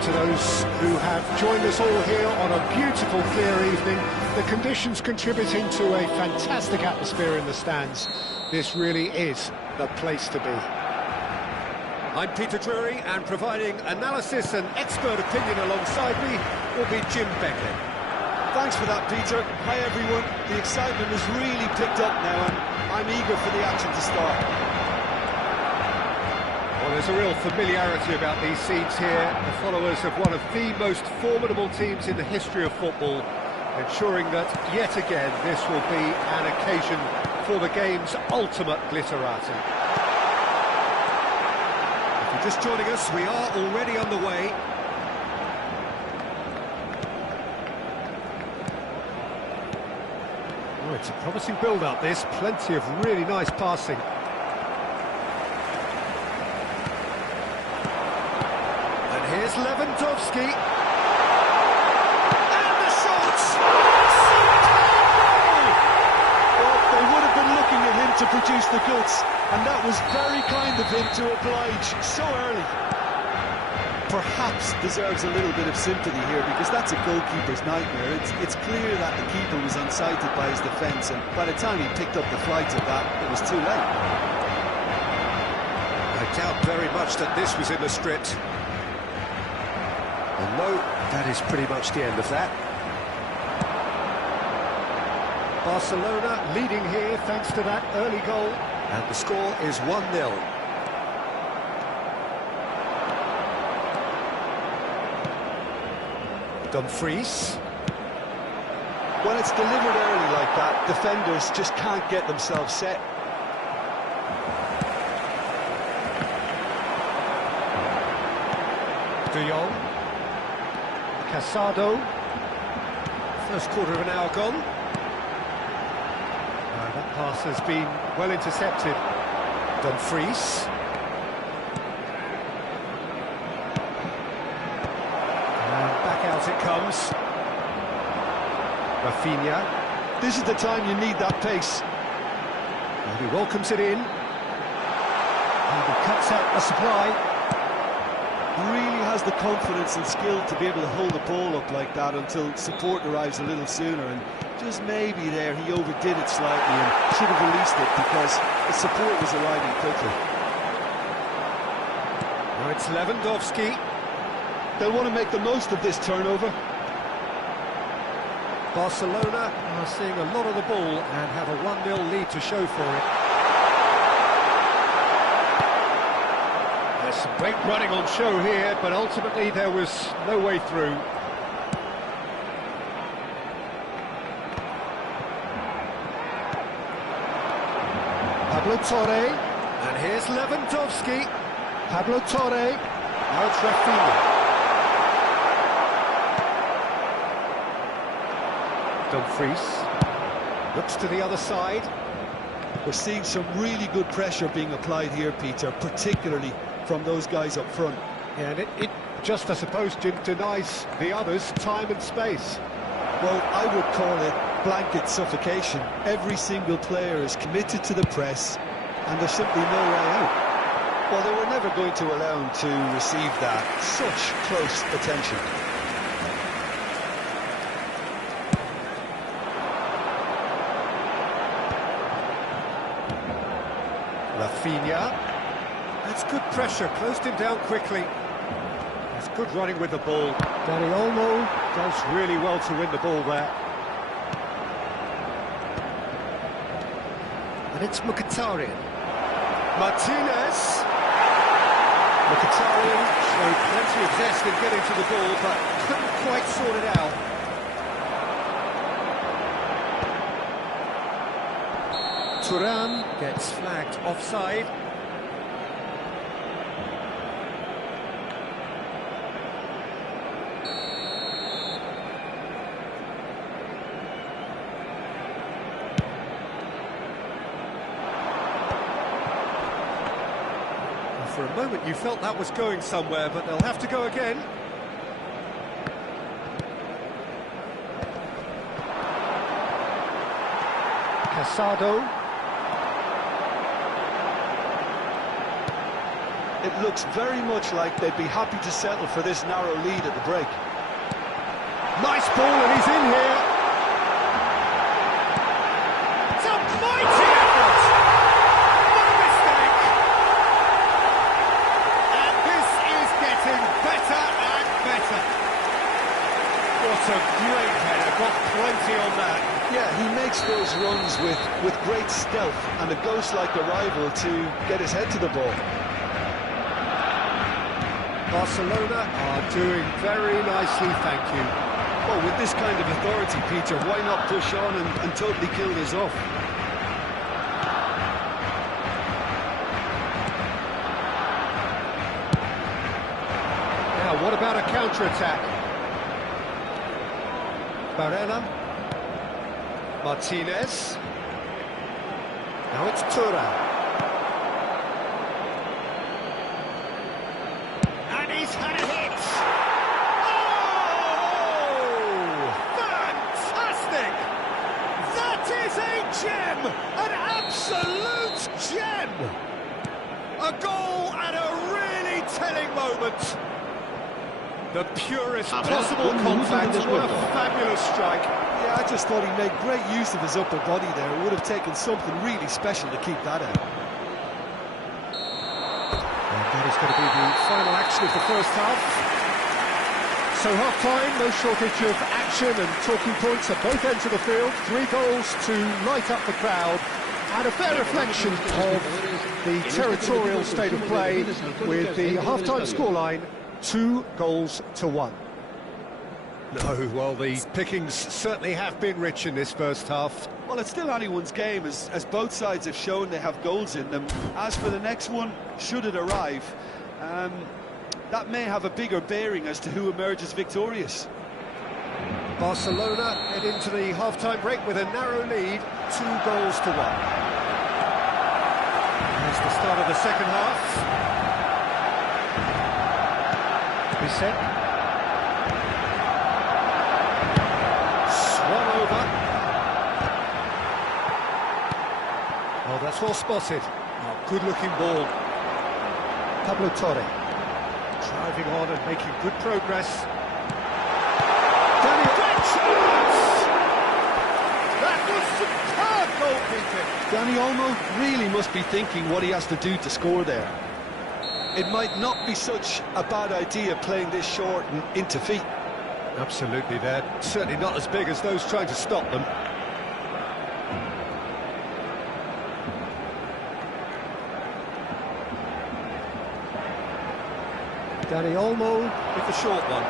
to those who have joined us all here on a beautiful, clear evening. The conditions contributing to a fantastic atmosphere in the stands. This really is the place to be. I'm Peter Drury, and providing analysis and expert opinion alongside me will be Jim Beckley. Thanks for that, Peter. Hi, everyone. The excitement has really picked up now, and I'm eager for the action to start. Well, there's a real familiarity about these scenes here. The followers of one of the most formidable teams in the history of football, ensuring that, yet again, this will be an occasion for the game's ultimate glitterati. If you're just joining us, we are already underway. Oh, it's a promising build-up, this. Plenty of really nice passing. And here's Lewandowski. And the shots! Well, they would have been looking at him to produce the goods, and that was very kind of him to oblige so early. Perhaps deserves a little bit of sympathy here, because that's a goalkeeper's nightmare. It's clear that the keeper was unsighted by his defence, and by the time he picked up the flight of that, it was too late. I doubt very much that this was in the script. And no, that is pretty much the end of that. Barcelona leading here thanks to that early goal. And the score is 1-0. Dumfries. When it's delivered early like that, defenders just can't get themselves set. De Jong. Casado. First quarter of an hour gone. That pass has been well intercepted. Dumfries. And back out it comes. Rafinha. This is the time you need that pace. And he welcomes it in. And he cuts out the supply. Really has the confidence and skill to be able to hold the ball up like that until support arrives a little sooner, and just maybe there he overdid it slightly and should have released it because the support was arriving quickly. Now it's Lewandowski. They'll want to make the most of this turnover. Barcelona are seeing a lot of the ball and have a 1-0 lead to show for it. There's some great running on show here, but ultimately there was no way through. Pablo Torre. And here's Lewandowski. Pablo Torre. Now it's Rafinha. Dumfries. Looks to the other side. We're seeing some really good pressure being applied here, Peter, particularly from those guys up front. Yeah, and it just, I suppose, denies the others time and space. Well, I would call it blanket suffocation. Every single player is committed to the press, and there's simply no way out. Well, they were never going to allow him to receive that. Such close attention. Rafinha. That's good pressure, closed him down quickly. It's good running with the ball. Dani Olmo does really well to win the ball there. And it's Mkhitaryan. Martinez. Mkhitaryan showed plenty of zest in getting to the ball, but couldn't quite sort it out. Thuram gets flagged offside. For a moment you felt that was going somewhere, but they'll have to go again. Casado. it looks very much like they'd be happy to settle for this narrow lead at the break. Nice ball, and he's in here. It's a mighty effort. No mistake. And this is getting better and better. What a great header, got plenty on that. Yeah, he makes those runs with great stealth and a ghost-like arrival to get his head to the ball. Barcelona are doing very nicely, thank you. Well, with this kind of authority, Peter, why not push on and totally kill this off? Now, what about a counter-attack? Barella. Martinez. Now it's Thuram. And he's had a hit! Oh! Fantastic! That is a gem! An absolute gem! A goal at a really telling moment. The purest possible contact. What a fabulous strike. Yeah, I just thought he made great use of his upper body there. It would have taken something really special to keep that out. And that is going to be the final action of the first half. So half-time, no shortage of action and talking points at both ends of the field. 3 goals to light up the crowd. And a fair reflection of the territorial state of play with the half-time scoreline 2-1. No, well, the pickings certainly have been rich in this first half. Well, it's still anyone's game, as both sides have shown they have goals in them. As for the next one, should it arrive, that may have a bigger bearing as to who emerges victorious. Barcelona head into the half-time break with a narrow lead, 2-1. Here's the start of the second half. Reset. Swung over. Oh, that's well spotted. Oh, good-looking ball. Pablo Torre. Driving on and making good progress. That was superb goalkeeping. Dani Olmo really must be thinking what he has to do to score there. It might not be such a bad idea playing this short and into feet. Absolutely, they're certainly not as big as those trying to stop them. Dani Olmo with the short one.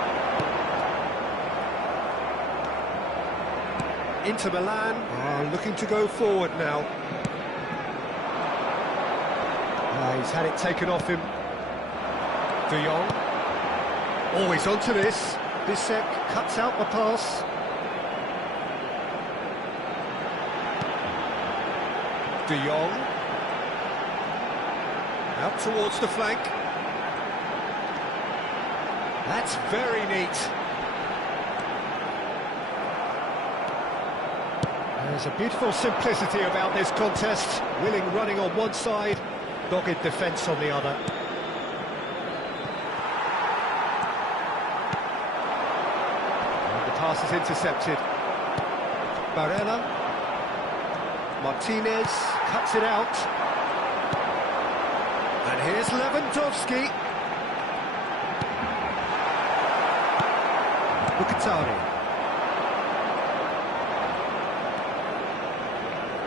Inter Milan are looking to go forward now. He's had it taken off him. De Jong. Always onto this. Bissek cuts out the pass. De Jong. Out towards the flank. That's very neat. There's a beautiful simplicity about this contest. Willing running on one side, dogged defence on the other. And the pass is intercepted. Barella. Martinez cuts it out. And here's Lewandowski. Mkhitaryan.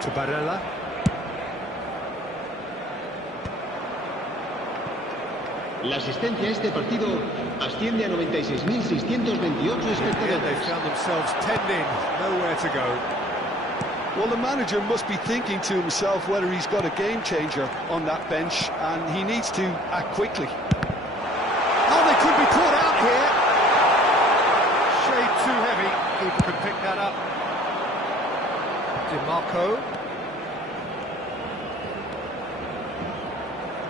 To Barella. La asistencia a este partido asciende a 96.628 espectadores. They found themselves penned in, nowhere to go. Well, the manager must be thinking to himself whether he's got a game changer on that bench, and he needs to act quickly. Oh, they could be caught out here. Shade too heavy. Keeper could pick that up. DiMarco.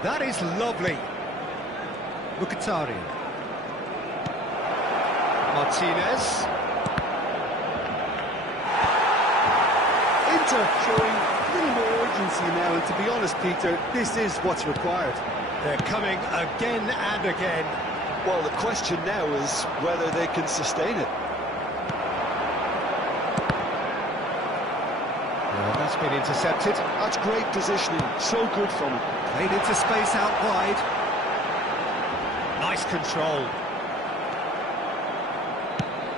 That is lovely. Mkhitaryan. Martinez. Inter showing a little more urgency now, and to be honest, Peter, this is what's required. They're coming again and again. Well, the question now is whether they can sustain it. Well, that's been intercepted. That's great positioning, so good from him. Played into space out wide. Nice control.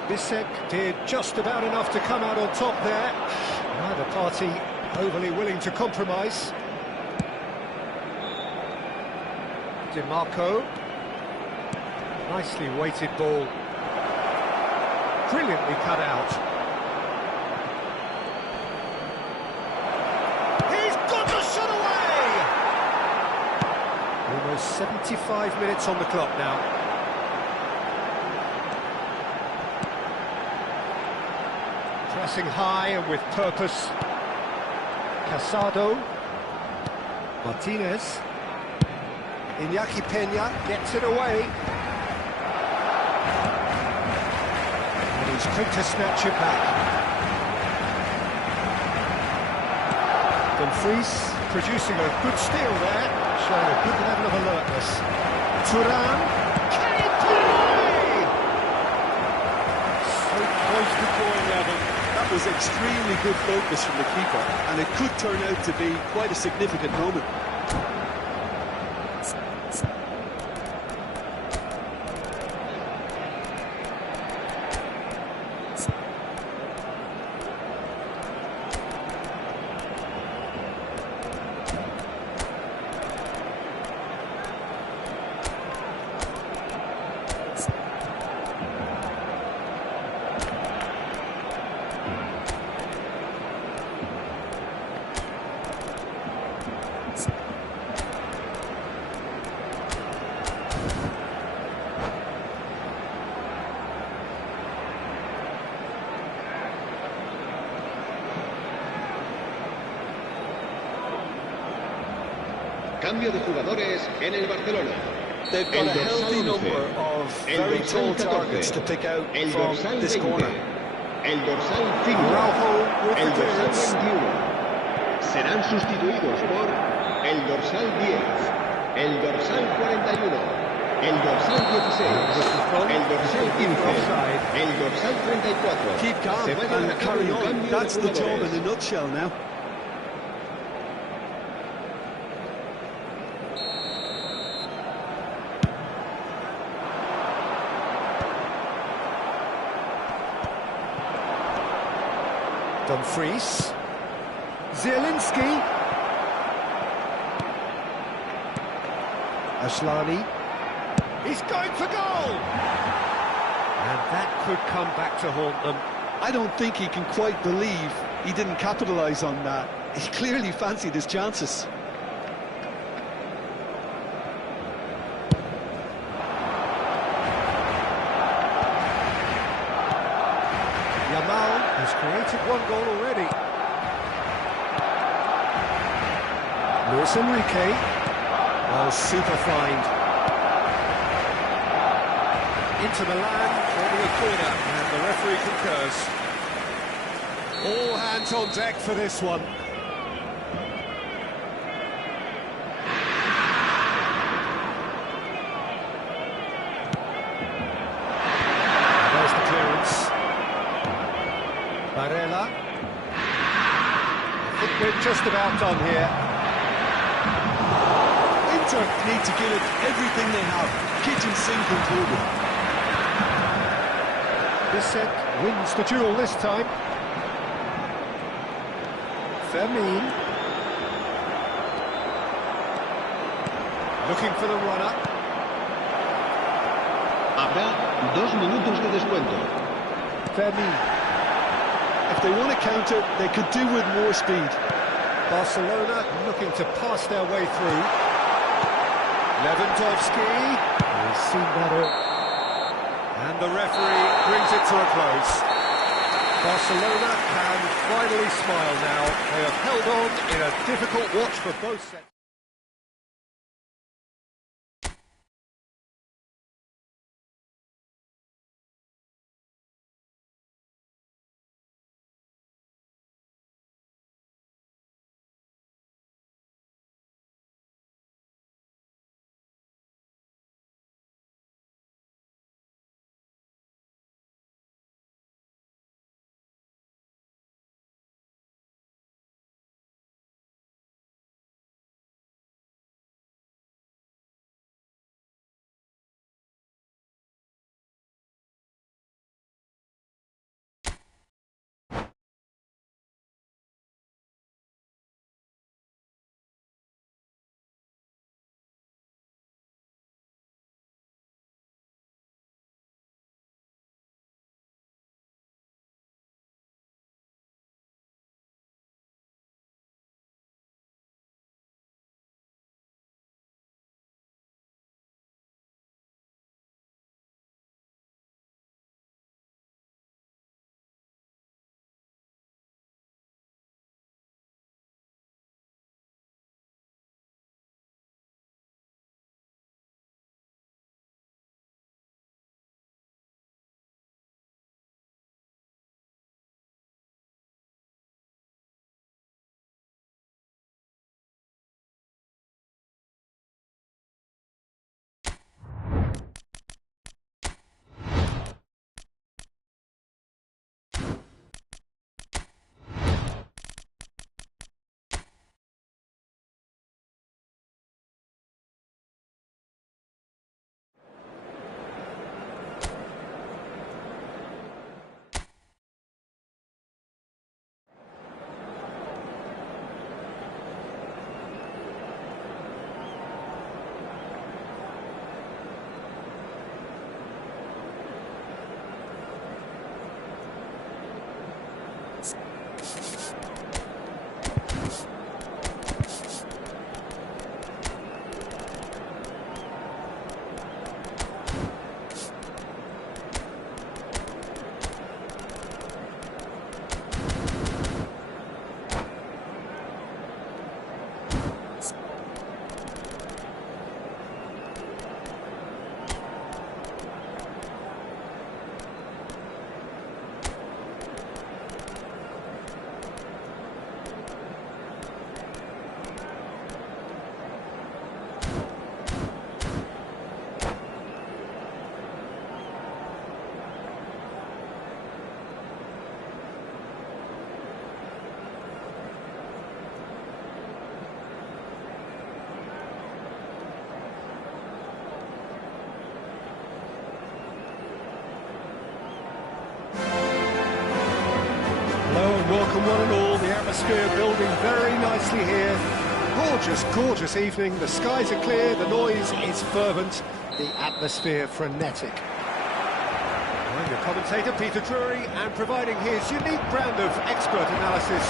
Bissek did just about enough to come out on top there. Neither party overly willing to compromise. DiMarco. Nicely weighted ball. Brilliantly cut out. He's got to shut away! Almost 75 minutes on the clock now. Pressing high and with purpose. Casado. Martinez. Iñaki Peña gets it away. And he's quick to snatch it back. Dumfries producing a good steal there, showing a good level of alertness. Thuram. Can he put it away? So close to drawing level. That was extremely good focus from the keeper, and it could turn out to be quite a significant moment. Cambio de jugadores en el Barcelona. They've got a healthy number of very tall targets to pick out from this corner. El dorsal 5, el dorsal 21. Serán sustituidos por el dorsal 10, el dorsal 41, el dorsal 16, el dorsal 15, el dorsal 34. Keep calm and carry on. That's the job in a nutshell now. Dumfries. Zielinski. Ashlani. He's going for goal! And that could come back to haunt them. I don't think he can quite believe he didn't capitalise on that. He clearly fancied his chances. Yamal has created one goal already. Luis Enrique. Oh, super find. Into Milan, forming a corner, and the referee concurs. All hands on deck for this one. There's the clearance. Barella. I think we're just about done here. Inter need to give it everything they have. Kitchen sink included. Bissek wins the duel this time. Fermin. Looking for the runner. Habrá 2 minutos de descuento. Fermin. If they want to counter, they could do with more speed. Barcelona looking to pass their way through. Lewandowski. He's seen that all. And the referee brings it to a close. Barcelona can finally smile now. They have held on in a difficult watch for both sets. welcome one and all. The atmosphere building very nicely here. Gorgeous, gorgeous evening. The skies are clear, the noise is fervent, the atmosphere frenetic. I'm your commentator, Peter Drury, and providing his unique brand of expert analysis,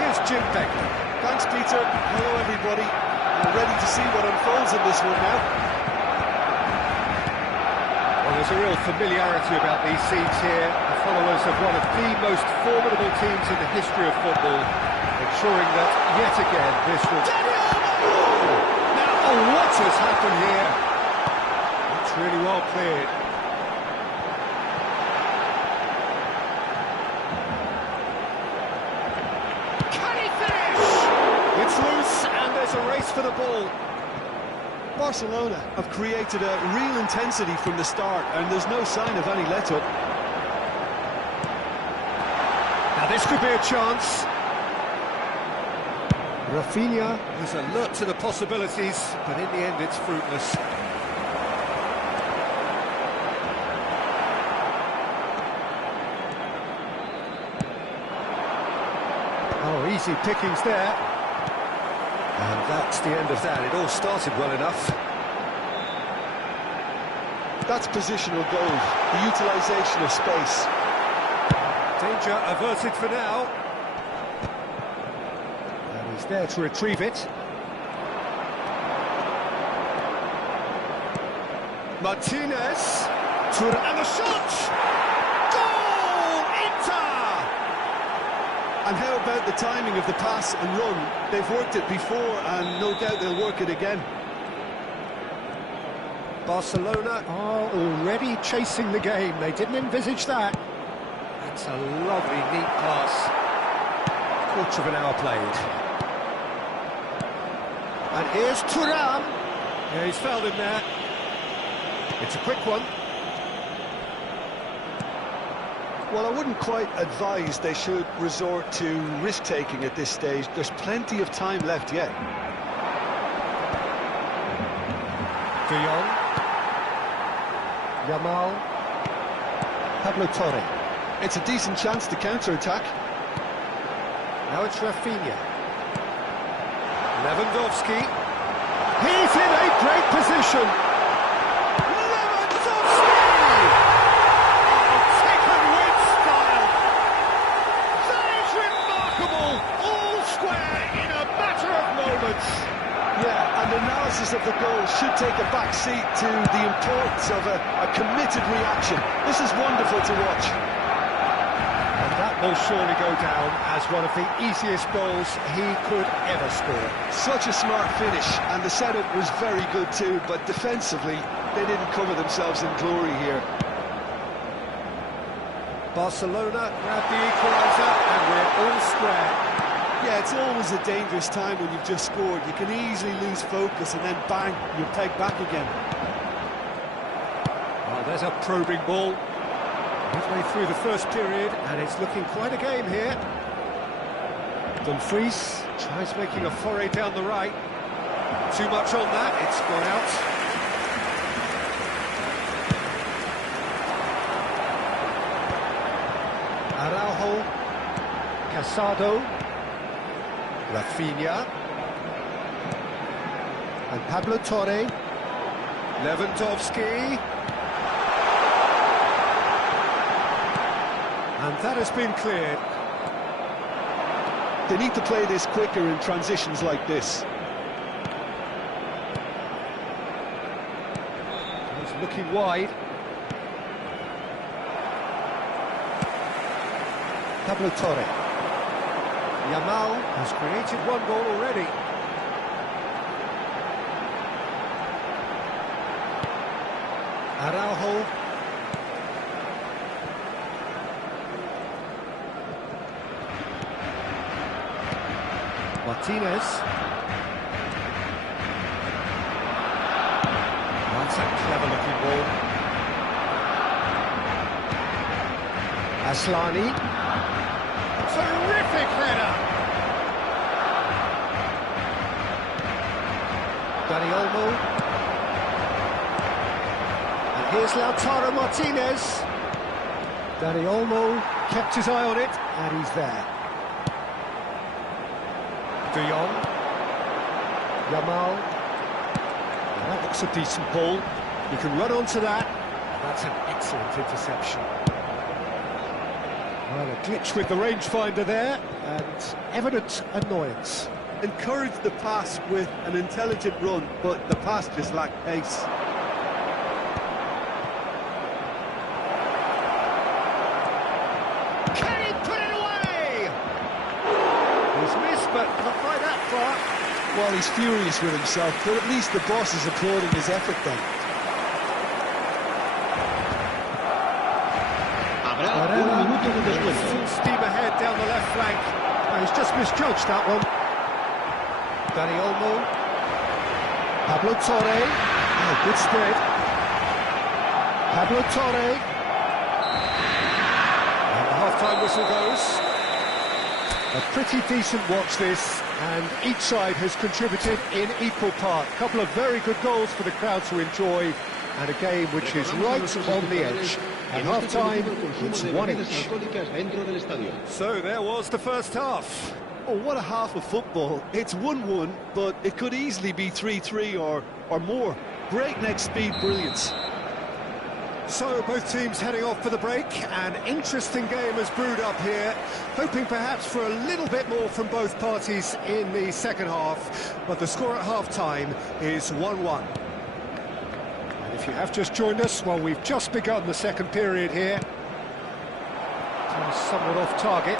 here's Jim Begley. Thanks, Peter. Hello, everybody. We're ready to see what unfolds in this one now. Well, there's a real familiarity about these scenes here. The followers of one of the most formidable teams in the history of football, ensuring that, yet again, this will... Now, oh, what has happened here? It's really well cleared. Can he finish? It's loose, and there's a race for the ball. Barcelona have created a real intensity from the start, and there's no sign of any let-up. Now this could be a chance. Rafinha is alert to the possibilities, but in the end it's fruitless. Oh, easy pickings there. And that's the end of that. It all started well enough. That's positional goal, the utilisation of space. Danger averted for now. And he's there to retrieve it. Martinez. And the shot! Goal! Inter! And how about the timing of the pass and run? They've worked it before, and no doubt they'll work it again. Barcelona are already chasing the game. They didn't envisage that. That's a lovely, neat pass. Quarter of an hour played. And here's Thuram. Yeah, he's fouled him there. It's a quick one. Well, I wouldn't quite advise they should resort to risk-taking at this stage. There's plenty of time left yet. De Jong. Yamal. Pablo Torre. It's a decent chance to counter-attack. Now it's Rafinha. Lewandowski. He's in a great position. Yeah, and analysis of the goal should take a back seat to the importance of a committed reaction. This is wonderful to watch. And that will surely go down as one of the easiest goals he could ever score. Such a smart finish, and the setup was very good too, but defensively, they didn't cover themselves in glory here. Barcelona grab the equaliser, and we're all square. Yeah, it's always a dangerous time when you've just scored. You can easily lose focus and then bang, you're pegged back again. Well, there's a probing ball. Midway through the first period, and it's looking quite a game here. Dumfries tries making a foray down the right. Too much on that, it's gone out. Araujo. Casado. Rafinha. And Pablo Torre. Lewandowski. And that has been cleared. They need to play this quicker in transitions like this. He's looking wide. Pablo Torre. Yamal has created one goal already. Araujo. Martinez. That's a clever-looking ball. Aslani. Terrific header. Dani Olmo. And here's Lautaro Martinez. Dani Olmo kept his eye on it, and he's there. De Jong. Yamal. That looks a decent ball. He can run onto that. That's an excellent interception. Well, a glitch with the rangefinder there, and evident annoyance. Encouraged the pass with an intelligent run, but the pass just lacked pace. Can he put it away? He's missed, but not by that far. Well, he's furious with himself, but at least the boss is applauding his effort then. Full steam ahead down the left flank. Oh, he's just misjudged that one. Dani Olmo. Pablo Torre. Oh, good spread. Pablo Torre. And the half-time whistle goes. A pretty decent watch this, and each side has contributed in equal part. A couple of very good goals for the crowd to enjoy, and a game which is right on the edge. At half-time, it's 1-1. So there was the first half. Oh, what a half of football. It's 1-1, but it could easily be 3-3 or more. Breakneck speed brilliance. So both teams heading off for the break. An interesting game has brewed up here, hoping perhaps for a little bit more from both parties in the second half, but the score at half-time is 1-1. And if you have just joined us, well, we've just begun the second period here. Somewhat off target.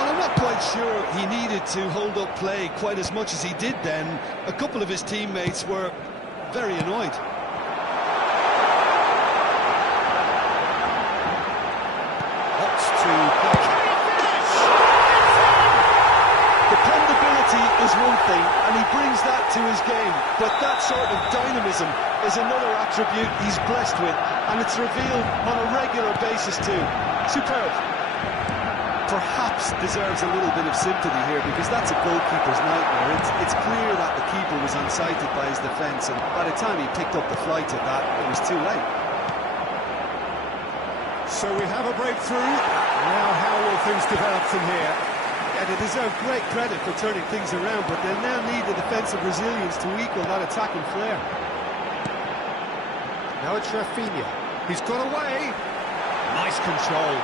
I'm not quite sure he needed to hold up play quite as much as he did then. A couple of his teammates were very annoyed. Wants to play. Dependability is one thing, and he brings that to his game, but that sort of dynamism is another attribute he's blessed with, and it's revealed on a regular basis too. Superb. Perhaps deserves a little bit of sympathy here, because that's a goalkeeper's nightmare. It's clear that the keeper was unsighted by his defence, and by the time he picked up the flight of that, it was too late. So we have a breakthrough. Now how will things develop from here? And they deserve great credit for turning things around, but they'll now need the defensive resilience to equal that attacking flair. Now it's Rafinha. He's got away. Nice control.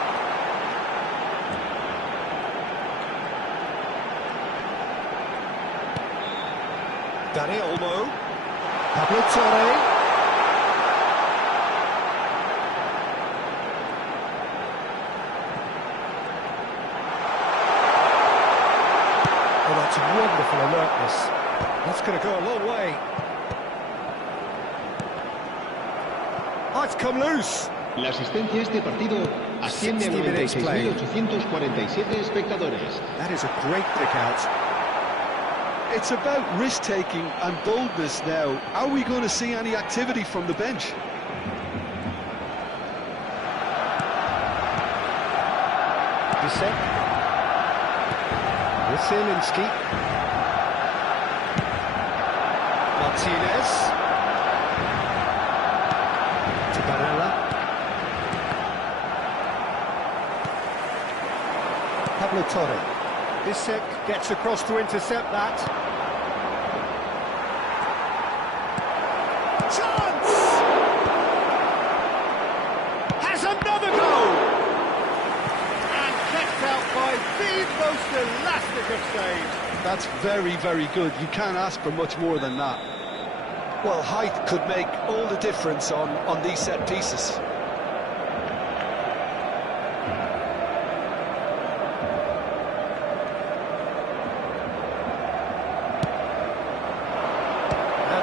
Dani Olmo. Pablo Torre. Oh, that's wonderful alertness. That's going to go a long way. Oh, it's come loose. La asistencia a este partido asciende a 96.847 espectadores. That is a great pick out. It's about risk-taking and boldness now. Are we going to see any activity from the bench? Bissek. Zielinski. Martinez. To Barella. Pablo Torre. Bissek gets across to intercept that. Chance! Has another goal! And kept out by the most elastic of saves. That's very, very good. You can't ask for much more than that. Well, height could make all the difference on these set pieces.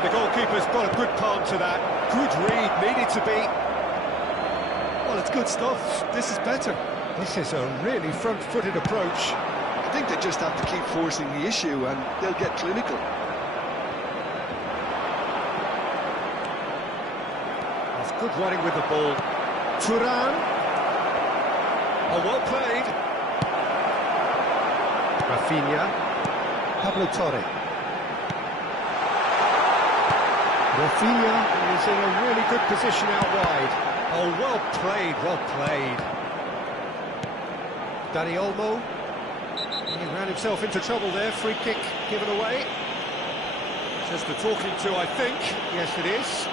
The goalkeeper's got a good palm to that. Good read, needed to be. Well, it's good stuff. This is better. This is a really front-footed approach. I think they just have to keep forcing the issue and they'll get clinical. That's good running with the ball. Turan. Oh, well played. Rafinha. Pablo Torre. Rafinha is in a really good position out wide. Oh, well played, well played. Dani Olmo. He ran himself into trouble there. Free kick given away. Just the talking to, I think. Yes, it is.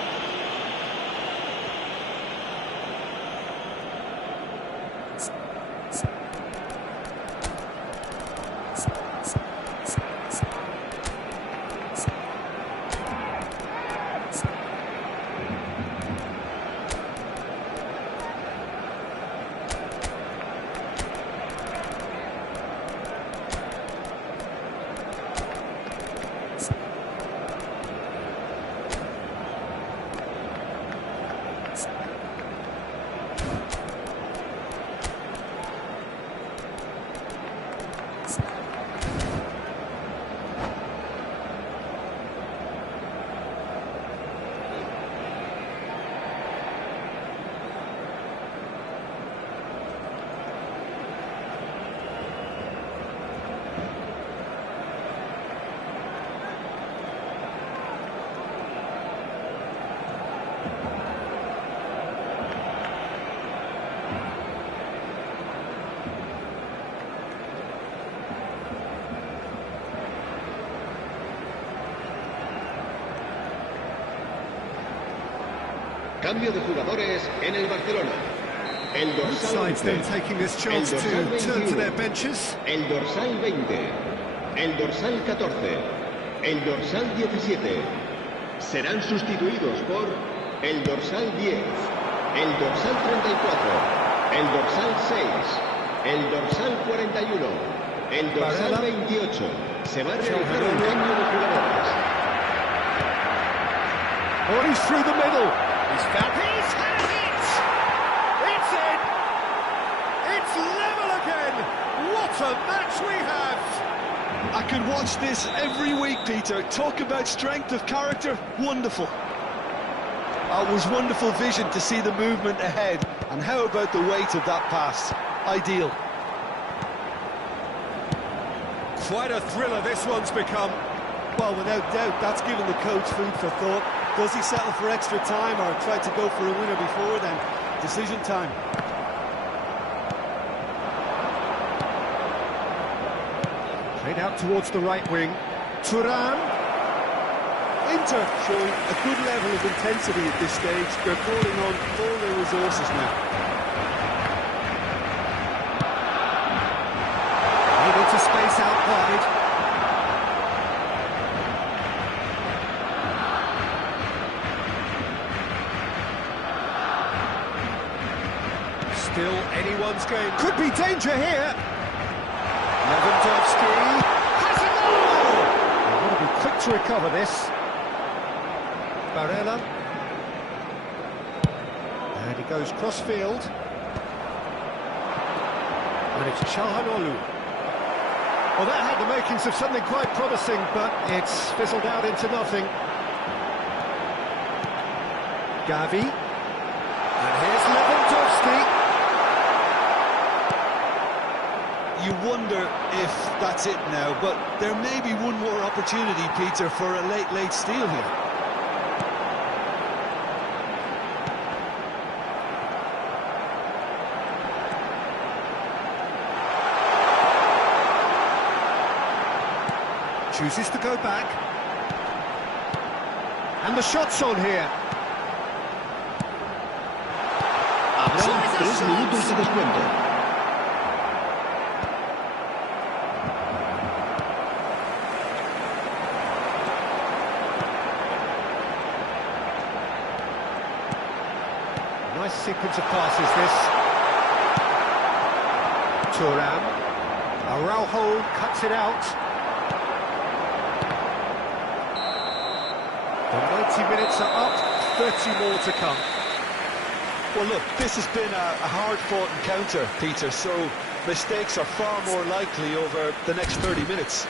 Cambio de jugadores en el Barcelona. El dorsal 11. Then taking this chance to turn to their benches. El dorsal 20. El dorsal 14. El dorsal 17. Serán sustituidos por el dorsal 10. El dorsal 34. El dorsal 6. El dorsal 41. El dorsal 28. Se va a realizar un cambio de jugadores. Oh, he's through the middle. He's had it! It's in! It's level again! What a match we have! I could watch this every week, Peter. Talk about strength of character. Wonderful. It was wonderful vision to see the movement ahead. And how about the weight of that pass? Ideal. Quite a thriller this one's become. Well, without doubt, that's given the coach food for thought. Does he settle for extra time or try to go for a winner before then? Decision time. Played out towards the right wing. Thuram. Inter showing a good level of intensity at this stage. They're calling on all their resources now. Able to space out wide. Still anyone's game. Could be danger here. Lewandowski has a goal! They've got to be quick to recover this. Barella. And he goes cross-field. And it's Çalhanoğlu. Well, that had the makings of something quite promising, but it's fizzled out into nothing. Gavi. And here's Lewandowski. You wonder if that's it now, but there may be one more opportunity, Peter, for a late steal here. Chooses to go back. And the shot's on here. Habrá 3 minutos de descuento. Nice sequence of passes, this. Thuram. Araujo cuts it out. The 90 minutes are up, 30 more to come. Well, look, this has been a hard-fought encounter, Peter, so mistakes are far more likely over the next 30 minutes.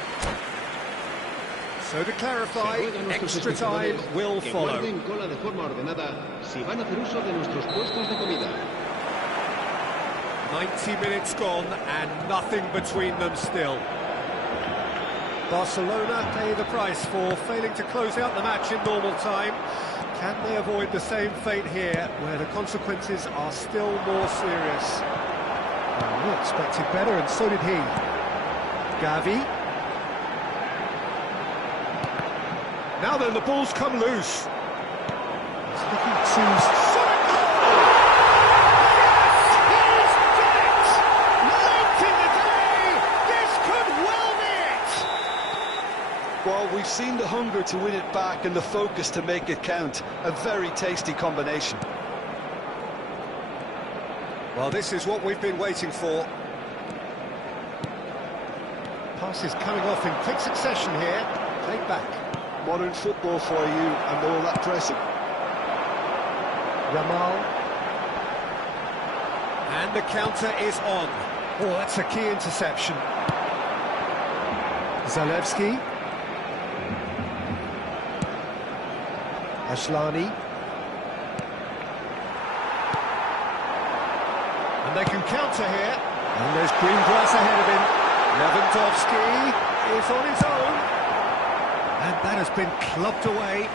So to clarify, extra time will follow. 90 minutes gone and nothing between them still. Barcelona pay the price for failing to close out the match in normal time. Can they avoid the same fate here, where the consequences are still more serious? We expected better, and so did he. Gavi. Now then, the ball's come loose. He's looking to... Well, we've seen the hunger to win it back and the focus to make it count. A very tasty combination. Well, this is what we've been waiting for. Passes coming off in quick succession here. Played back. Modern football for you and all that pressing. Yamal. And the counter is on. Oh, that's a key interception. Zalewski. Ashlani. And they can counter here. And there's green grass ahead of him. Lewandowski is on his own. And that has been clubbed away.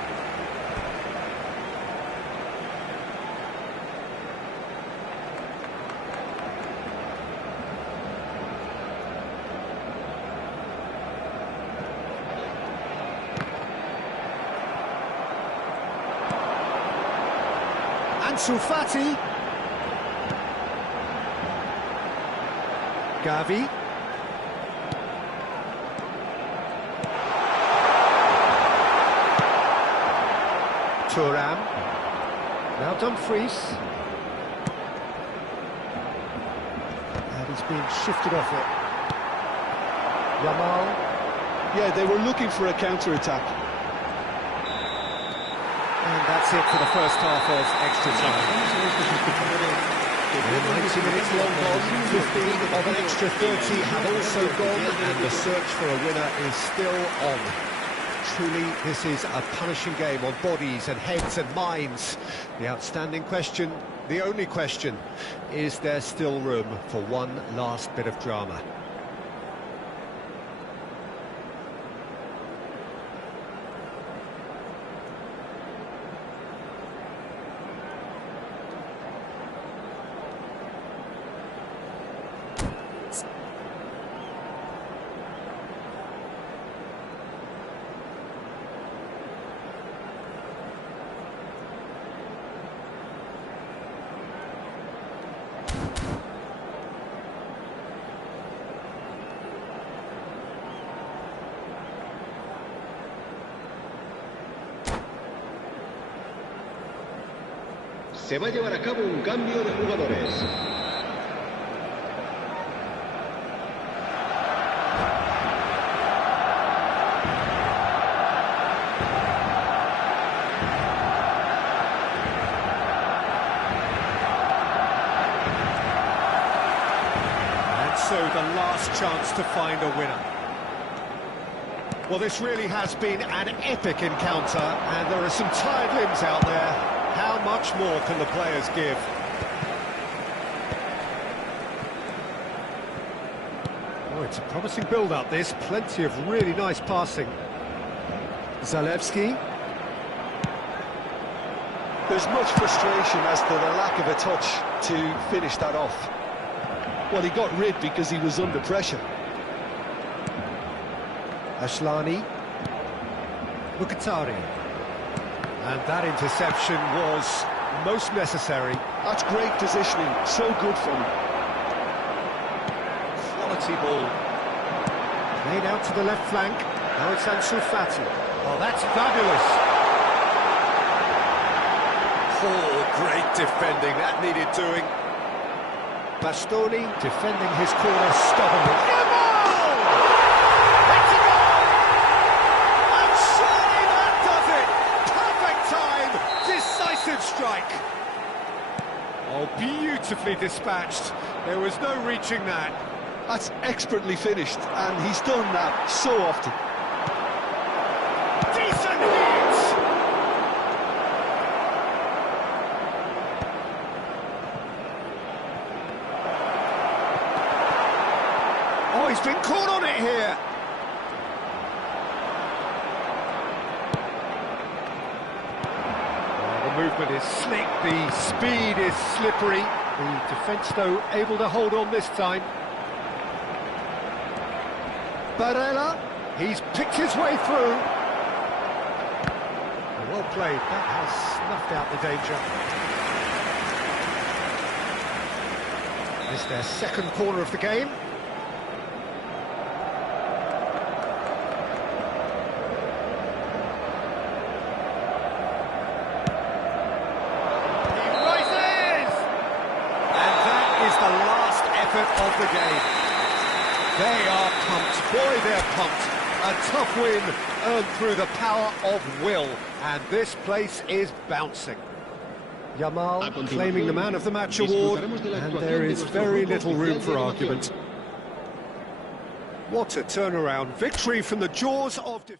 Ansu Fati. Gavi. Thuram. Now Dumfries. And he's being shifted off it. Yamal. Yeah, they were looking for a counter-attack. And that's it for the first half of extra time. 90 minutes long gone, 15 of an extra 30 have also gone, and the search for a winner is still on. Truly, this is a punishing game on bodies and heads and minds. The outstanding question, the only question, is there still room for one last bit of drama? Se va a llevar a cabo un cambio de jugadores. And so the last chance to find a winner. Well, this really has been an epic encounter, and there are some tired limbs out there. How much more can the players give? Oh, it's a promising build-up, this. Plenty of really nice passing. Zalewski. There's much frustration as to the lack of a touch to finish that off. Well, he got rid because he was under pressure. Ashlani. Mkhitaryan. And that interception was most necessary. That's great positioning, so good from him. Quality ball. Played out to the left flank. Now it's Ansu Fati. Oh, that's fabulous. Oh, great defending. That needed doing. Bastoni defending his corner stubbornly. Strike. Oh, beautifully dispatched. There was no reaching that. That's expertly finished, and he's done that so often. Decent hit! Oh, he's been caught on it here. Movement is slick, the speed is slippery. The defence, though, able to hold on this time. Barella, he's picked his way through. Well played, that has snuffed out the danger. This is their second corner of the game. Of the game. They are pumped, boy they're pumped. A tough win earned through the power of will, and this place is bouncing. Yamal claiming the Man of the Match award, and there is very little room for argument. What a turnaround, victory from the jaws of defeat.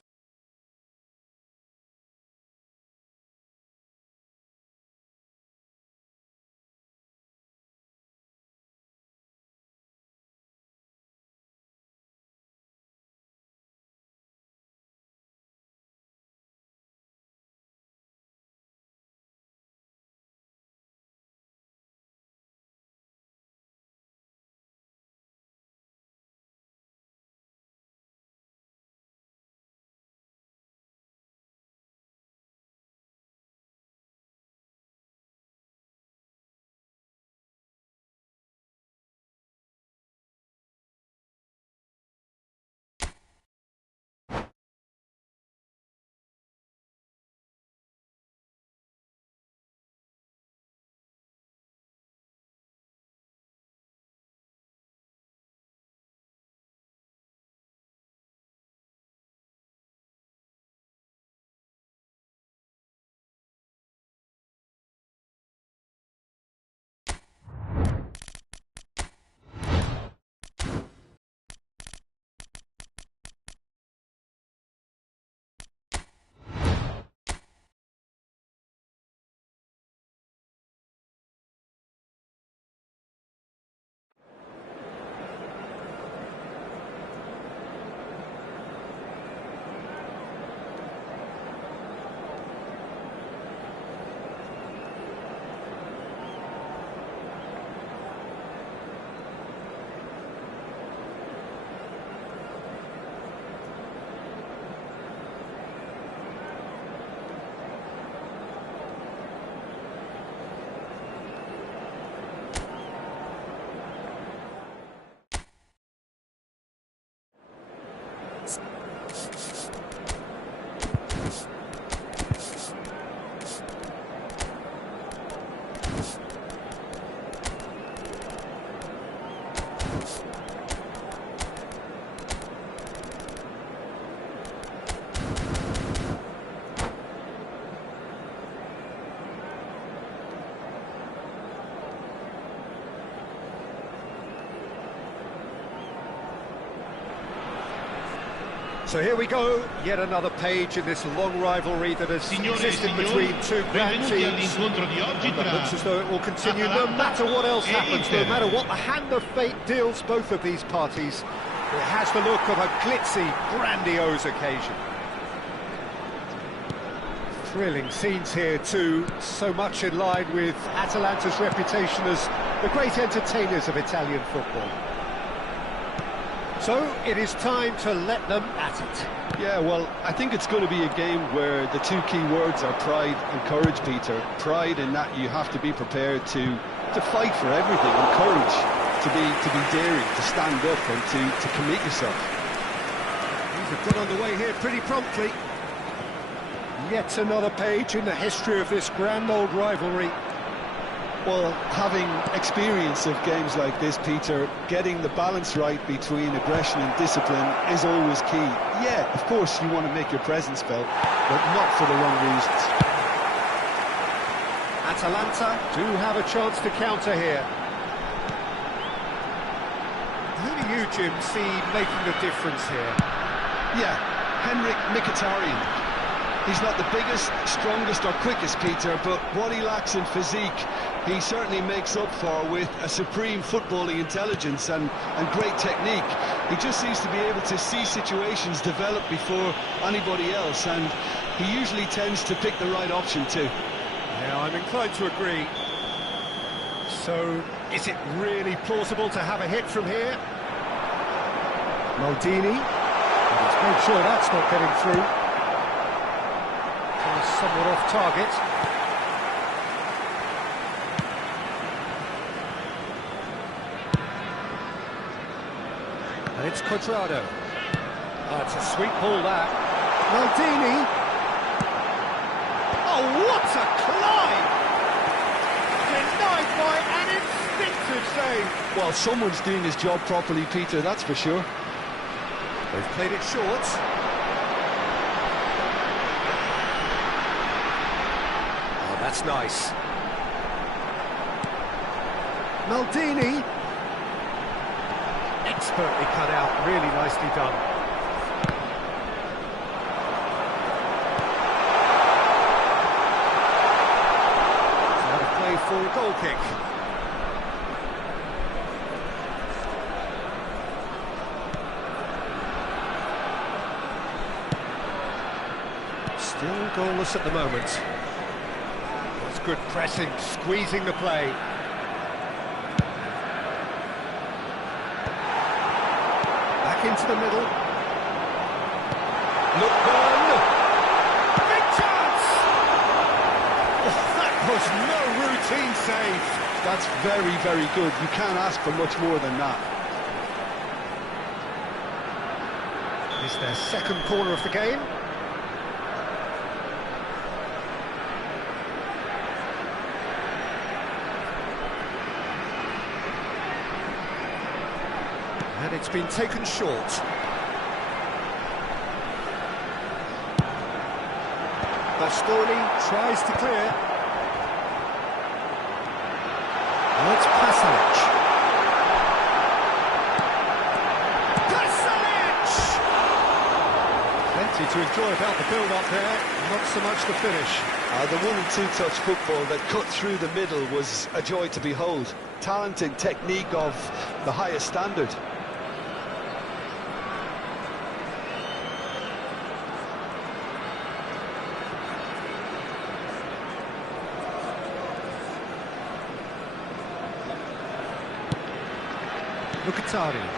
So here we go, yet another page in this long rivalry that has existed between two grand teams. And it looks as though it will continue no matter what else happens, no matter what the hand of fate deals both of these parties. It has the look of a glitzy, grandiose occasion. Thrilling scenes here too, so much in line with Atalanta's reputation as the great entertainers of Italian football. So it is time to let them at it. Yeah, well, I think it's going to be a game where the two key words are pride and courage, Peter. Pride in that you have to be prepared to fight for everything, and courage to be daring, to stand up and to commit yourself. These have got underway here pretty promptly. Yet another page in the history of this grand old rivalry. Well, having experience of games like this, Peter, getting the balance right between aggression and discipline is always key. Yeah, of course you want to make your presence felt, but not for the wrong reasons. Atalanta do have a chance to counter here. Who do you, Jim, see making the difference here? Yeah, Henrik Mkhitaryan. He's not the biggest, strongest or quickest, Peter, but what he lacks in physique, he certainly makes up for with a supreme footballing intelligence and great technique. He just seems to be able to see situations develop before anybody else, and he usually tends to pick the right option too. Yeah, I'm inclined to agree. So, is it really plausible to have a hit from here? Maldini. He's made sure that's not getting through. Somewhat off target. And it's Cuadrado. Oh, it's a sweet ball, that. Maldini. Oh, what a climb! Denied by an instinctive save. Well, someone's doing his job properly, Peter, that's for sure. They've played it short. Oh, that's nice. Maldini. Expertly cut out, really nicely done. It's out of play for a goal kick. Still goalless at the moment. That's good pressing, squeezing the play. Into the middle. Lookman! Big chance! Oh, that was no routine save. That's very, very good. You can't ask for much more than that. It's their second corner of the game. And it's been taken short. Bastoni tries to clear. And it's Pasalic. Pasalic! Plenty to enjoy about the build-up there, not so much the finish. The 1- and 2-touch football that cut through the middle was a joy to behold. Talent and technique of the highest standard. Mkhitaryan.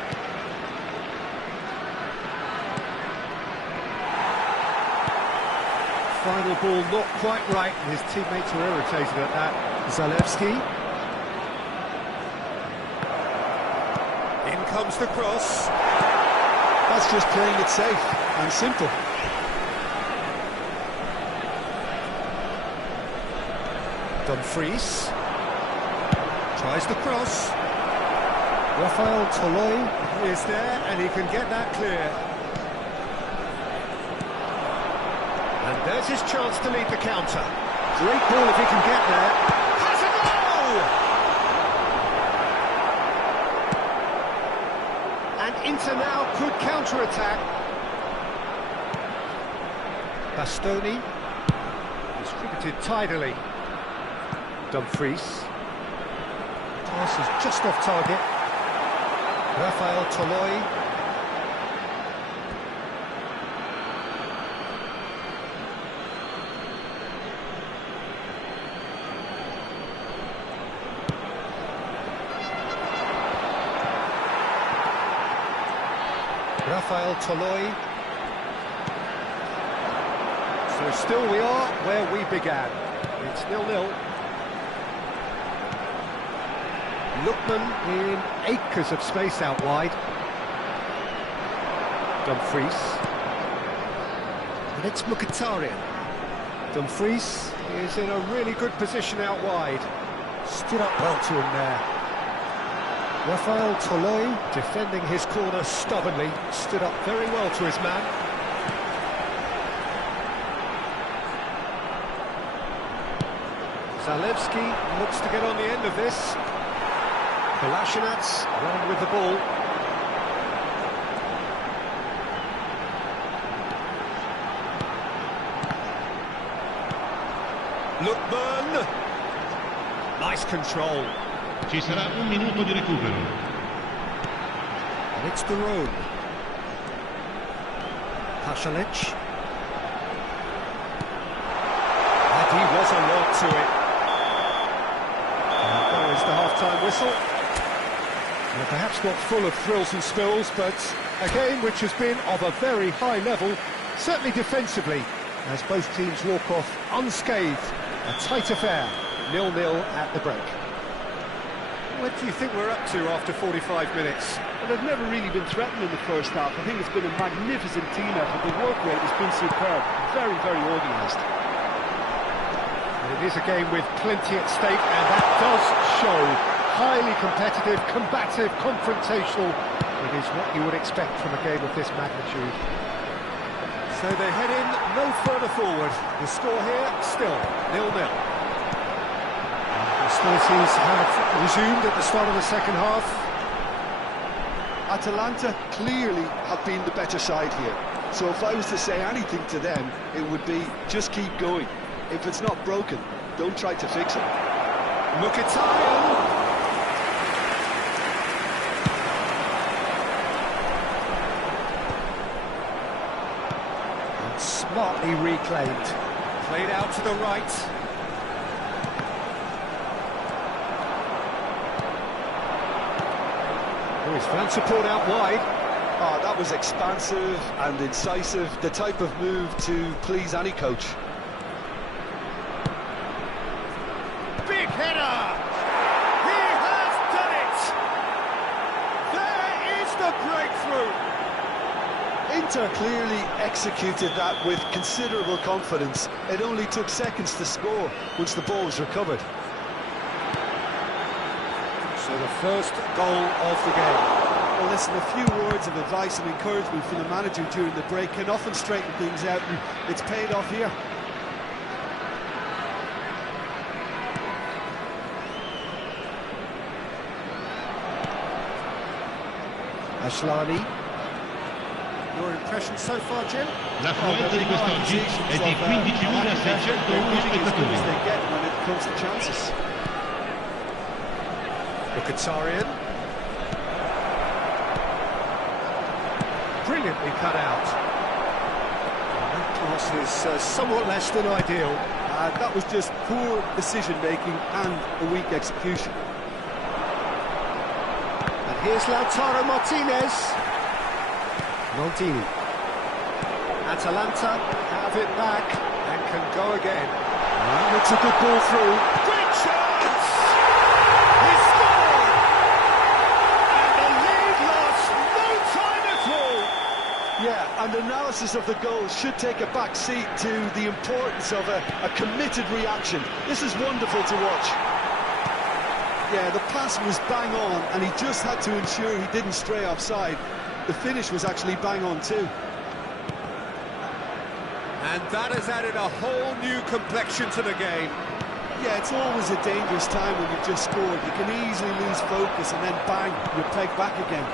Final ball not quite right, and his teammates were irritated at that. Zalewski. In comes the cross. That's just playing it safe and simple. Dumfries. Tries the cross. Rafael Toloi is there, and he can get that clear. And there's his chance to lead the counter. Great ball if he can get there. Has a goal! And Inter now could counter-attack. Bastoni. Distributed tidily. Dumfries. Pass is just off target. Rafael Toloi. Rafael Toloi. So still we are where we began. It's 0-0. Lookman in acres of space out wide. Dumfries. And it's Mkhitaryan. Dumfries is in a really good position out wide. Stood up well to him there. Rafael Toloi defending his corner stubbornly. Stood up very well to his man. Zalewski looks to get on the end of this. Kolasinac running with the ball. Lookman. Nice control. Ci sarà un minuto di recupero. And it's the road. Pasalic. And he was alert to it. And there is the half-time whistle. Well, perhaps not full of thrills and spills, but a game which has been of a very high level, certainly defensively, as both teams walk off unscathed. A tight affair, 0-0 at the break. What do you think we're up to after 45 minutes? Well, they've never really been threatened in the first half. I think it's been a magnificent team effort. The work rate has been superb. Very, very organised. It is a game with plenty at stake, and that does show. Highly competitive, combative, confrontational. It is what you would expect from a game of this magnitude. So they head in no further forward. The score here, still 0-0. Hostilities have resumed at the start of the second half. Atalanta clearly have been the better side here. So if I was to say anything to them, it would be just keep going. If it's not broken, don't try to fix it. Mkhitaryan. Smartly reclaimed. Played out to the right. Oh, he's found support out wide. Oh, that was expansive and incisive, the type of move to please any coach. Big header! He has done it! There is the breakthrough! Inter clearly executed that with considerable confidence. It only took seconds to score once the ball was recovered. So the first goal of the game. Well, listen, a few words of advice and encouragement from the manager during the break can often straighten things out, and it's paid off here. Ashlani. Your impression so far, Jim? L'affluenza di quest'oggi è di 15.601 spettatori. They get when it comes to chances. Mkhitaryan. Brilliantly cut out. That pass is somewhat less than ideal. That was just poor decision-making and a weak execution. And here's Lautaro Martinez. Maldini. Atalanta have it back and can go again. Looks a good ball through. Great chance! He scored! And the lead lost no time at all! Yeah, and analysis of the goal should take a back seat to the importance of a committed reaction. This is wonderful to watch. Yeah, the pass was bang on, and he just had to ensure he didn't stray offside. The finish was actually bang on too. And that has added a whole new complexion to the game. Yeah, it's always a dangerous time when you've just scored. You can easily lose focus and then bang, you're pegged back again.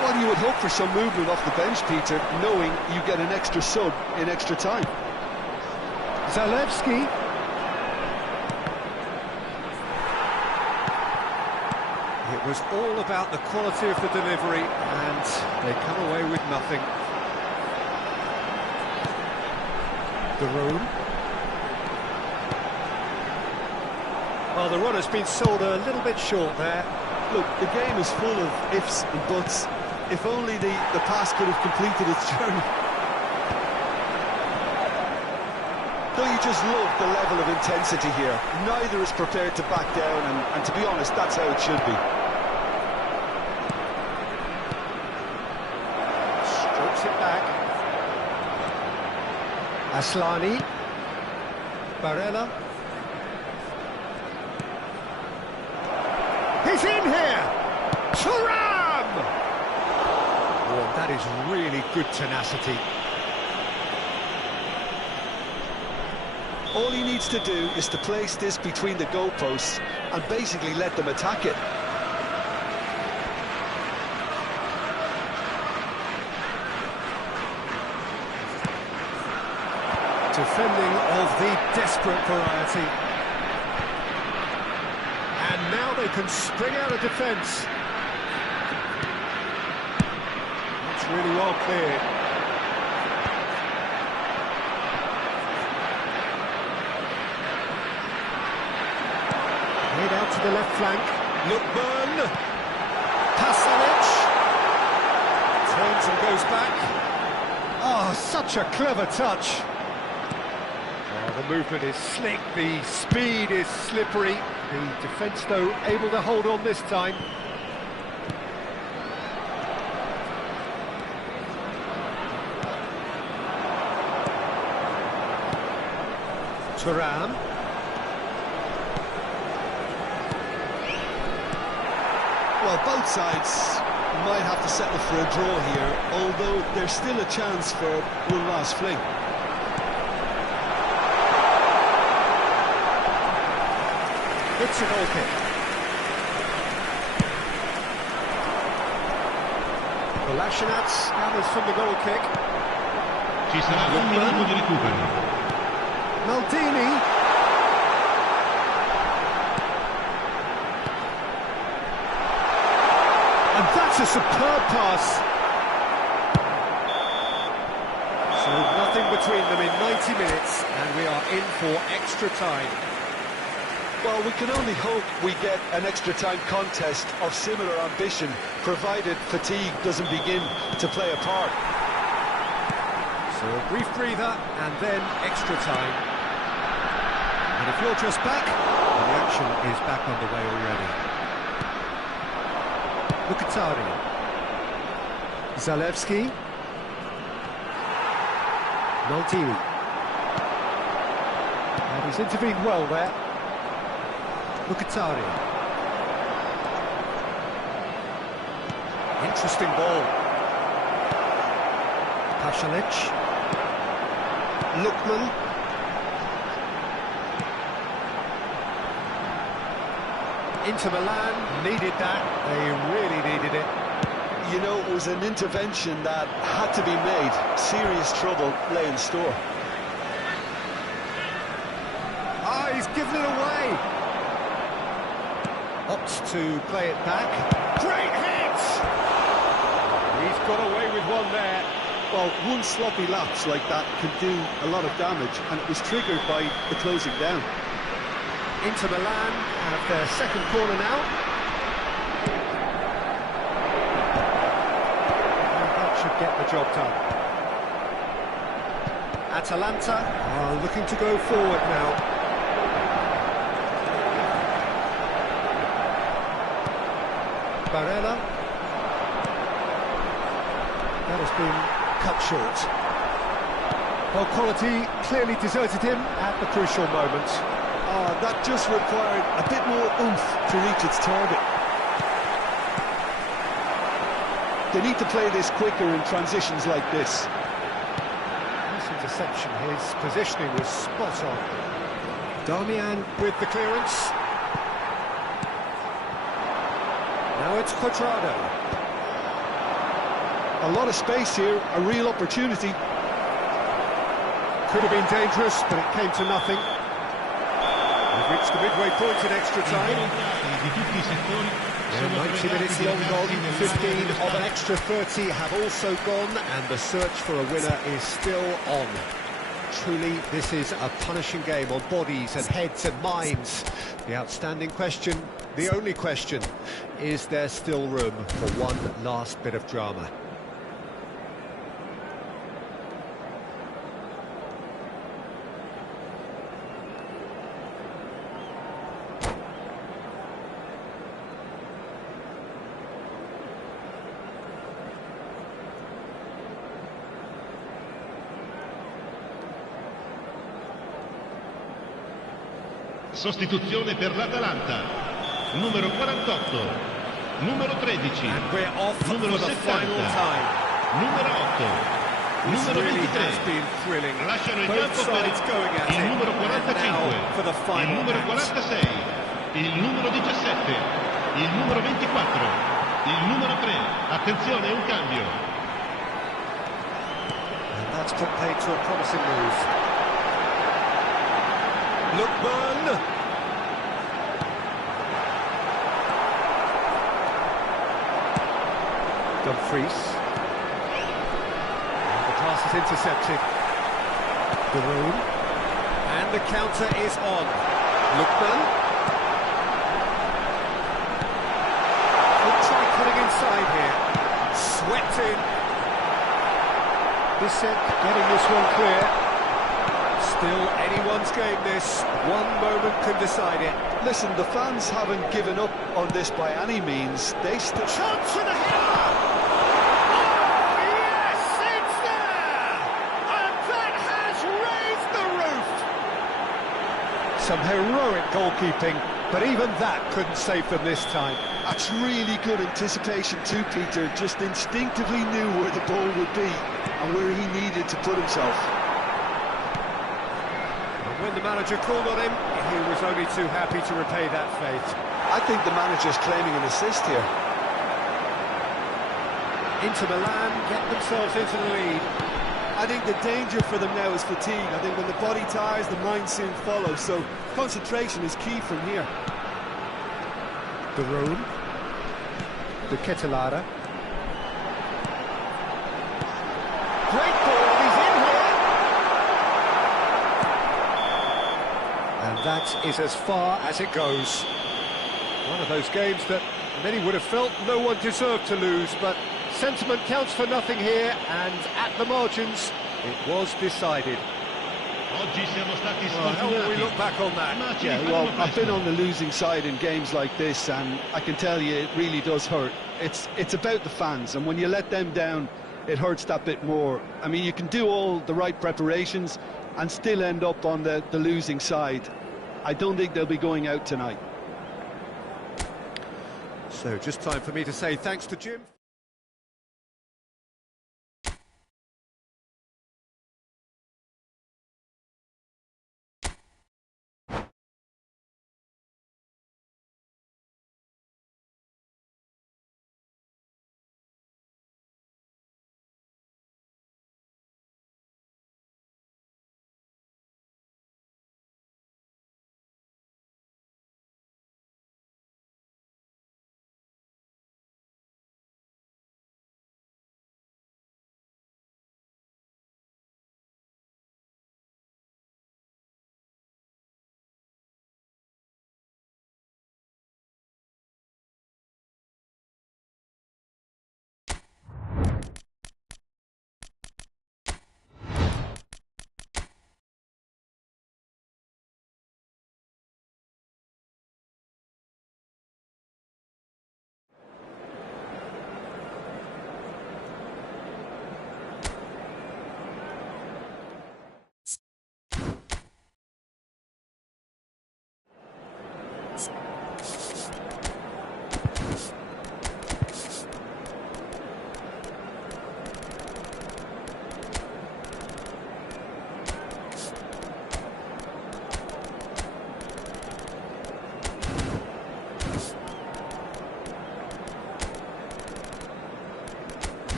Well, you would hope for some movement off the bench, Peter, knowing you get an extra sub in extra time. Zalewski. It was all about the quality of the delivery, and they come away with nothing. The room. Well, the run has been sold a little bit short there. Look, the game is full of ifs and buts. If only the pass could have completed its journey. Don't you just love the level of intensity here? Neither is prepared to back down, and to be honest, that's how it should be. Strokes it back. Asllani. Barella. He's in here! Thuram! Oh, that is really good tenacity. All he needs to do is to place this between the goalposts and basically let them attack it. Defending of the desperate variety. And now they can spring out of defence. That's really well cleared. to the left flank. Lookman. Pasalic. Turns and goes back. Oh, such a clever touch. Oh, the movement is slick, the speed is slippery. The defence, though, able to hold on this time. Thuram. Well, both sides might have to settle for a draw here, although there's still a chance for one last fling. It's a goal kick. Kolasinac gathers from the goal kick. Ci sarà un minuto di recupero. Maldini. And that's a superb pass. So nothing between them in 90 minutes, and we are in for extra time. Well, we can only hope we get an extra time contest of similar ambition, provided fatigue doesn't begin to play a part. So a brief breather, and then extra time. And if you're just back, the action is back underway already. Mkhitaryan. Zalewski. Maldini. And he's intervened well there. Mkhitaryan. Interesting ball. Pasalic. Lookman. Inter Milan needed that. They really needed it. You know, it was an intervention that had to be made. Serious trouble lay in store. Ah, he's given it away. Opts to play it back. Great hit! He's got away with one there. Well, one sloppy lapse like that can do a lot of damage, and it was triggered by the closing down. Inter Milan have their second corner now. And that should get the job done. Atalanta are looking to go forward now. Barella. That has been cut short. Well, quality clearly deserted him at the crucial moment. That just required a bit more oomph to reach its target. They need to play this quicker in transitions like this. Nice interception, his positioning was spot on. Darmian with the clearance. Now it's Cuadrado. A lot of space here, a real opportunity. Could have been dangerous, but it came to nothing. We've reached the midway point in extra time. Yeah, 90 minutes long gone, 15 of an extra 30 have also gone, and the search for a winner is still on. Truly, this is a punishing game on bodies and heads and minds. The outstanding question, the only question, is there still room for one last bit of drama? Sostituzione per l'Atalanta. Numero 48. Numero 13. And we're off numero for the 70. final time. Numero 8. This Numero really 23. has been thrilling. Lasciano il Both campo per sides going at il it. numero And 45. now for the Il final numero act. 46. Il numero 17. Il numero 24. Il numero 3. Attenzione, un cambio. And that's put paid to a promising move. Lookman. Dumfries. And the pass is intercepted. Giroud. And the counter is on. Lookman. tucked in. Bissek getting this one clear. Still anyone's game this. One moment can decide it. Listen, the fans haven't given up on this by any means. They still... Chance for the header! Oh, yes, it's there! And that has raised the roof! Some heroic goalkeeping, but even that couldn't save them this time. That's really good anticipation too, Peter. Just instinctively knew where the ball would be and where he needed to put himself. When the manager called on him, he was only too happy to repay that faith. I think the manager's claiming an assist here. Inter Milan get themselves into the lead. I think the danger for them now is fatigue. I think when the body tires, the mind soon follows. So concentration is key from here. De Roon. De Ketelare. Great ball, he's in here! And that is as far as it goes. One of those games that many would have felt no one deserved to lose, but sentiment counts for nothing here, and at the margins, it was decided. Well, how will we look back on that? Yeah, well, I've been on the losing side in games like this, and I can tell you it really does hurt. It's about the fans, and when you let them down, it hurts that bit more. I mean, you can do all the right preparations and still end up on the losing side. I don't think they'll be going out tonight. So, just time for me to say thanks to Jim.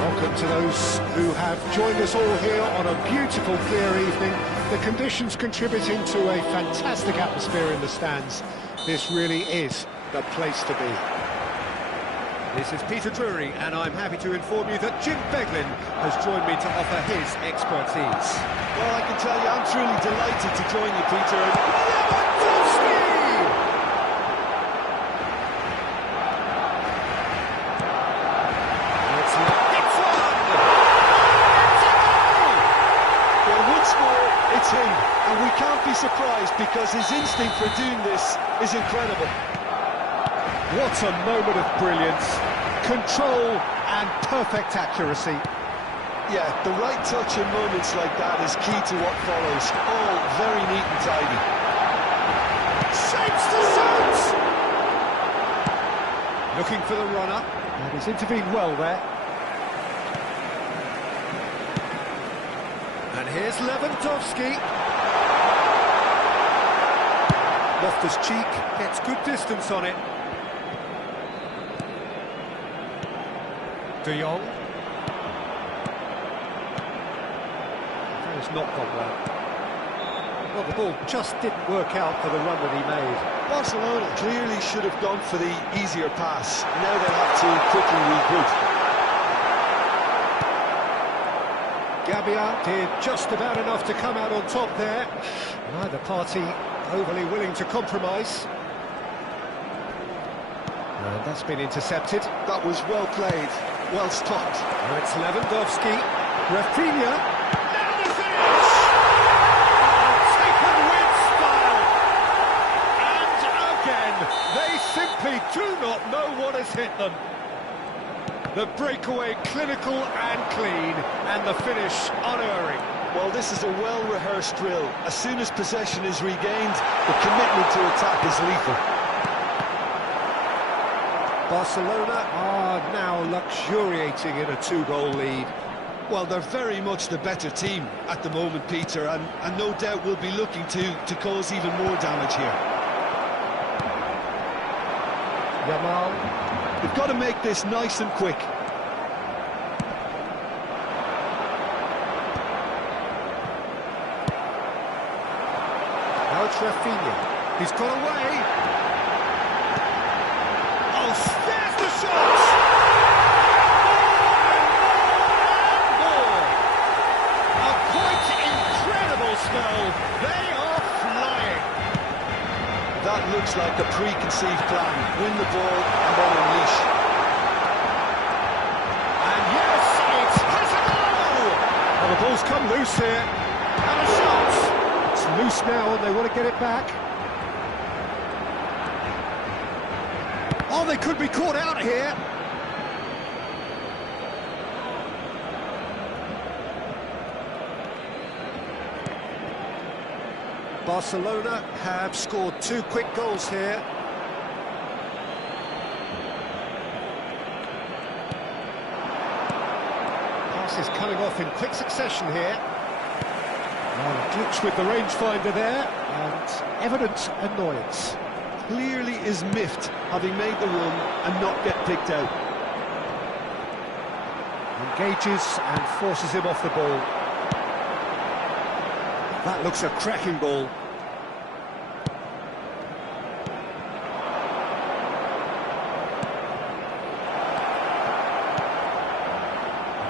Welcome to those who have joined us all here on a beautiful, clear evening. The conditions contributing to a fantastic atmosphere in the stands. This really is the place to be. This is Peter Drury, and I'm happy to inform you that Jim Beglin has joined me to offer his expertise. Well, I can tell you, I'm truly delighted to join you, Peter. It's him, and we can't be surprised because his instinct for doing this is incredible. What a moment of brilliance, control and perfect accuracy. Yeah, the right touch in moments like that is key to what follows. All very neat and tidy. Shapes the sights! Looking for the runner, and he's intervened well there. And here's Lewandowski. Loftus-Cheek gets good distance on it. De Jong. That has not gone well. Well, the ball just didn't work out for the run that he made. Barcelona clearly should have gone for the easier pass. Now they'll have to quickly regroup. Gabia did just about enough to come out on top there. Neither party overly willing to compromise. And that's been intercepted. That was well played, well stopped. Now it's Lewandowski. Rafinha. Now the finish! Taken with style. And again, they simply do not know what has hit them. The breakaway clinical and clean, and the finish unerring. Well, this is a well-rehearsed drill. As soon as possession is regained, the commitment to attack is lethal. Barcelona are now luxuriating in a 2-goal lead. Well, they're very much the better team at the moment, Peter, and no doubt will be looking to cause even more damage here. Yamal. They've got to make this nice and quick. Now it's Rafinha. He's got away. Oh, there's the shot! More. A quite incredible spell. They are flying. That looks like a preconceived plan. Win the ball and then unleash. And yes, it's has a goal! Well, the ball's come loose here. And a shot! It's loose now and they want to get it back. Oh, they could be caught out here. Barcelona have scored 2 quick goals here. Pass is coming off in quick succession here. Glitch with the rangefinder there, and evident annoyance. Clearly is miffed, having made the run and not get picked out. Engages and forces him off the ball. That looks a cracking ball.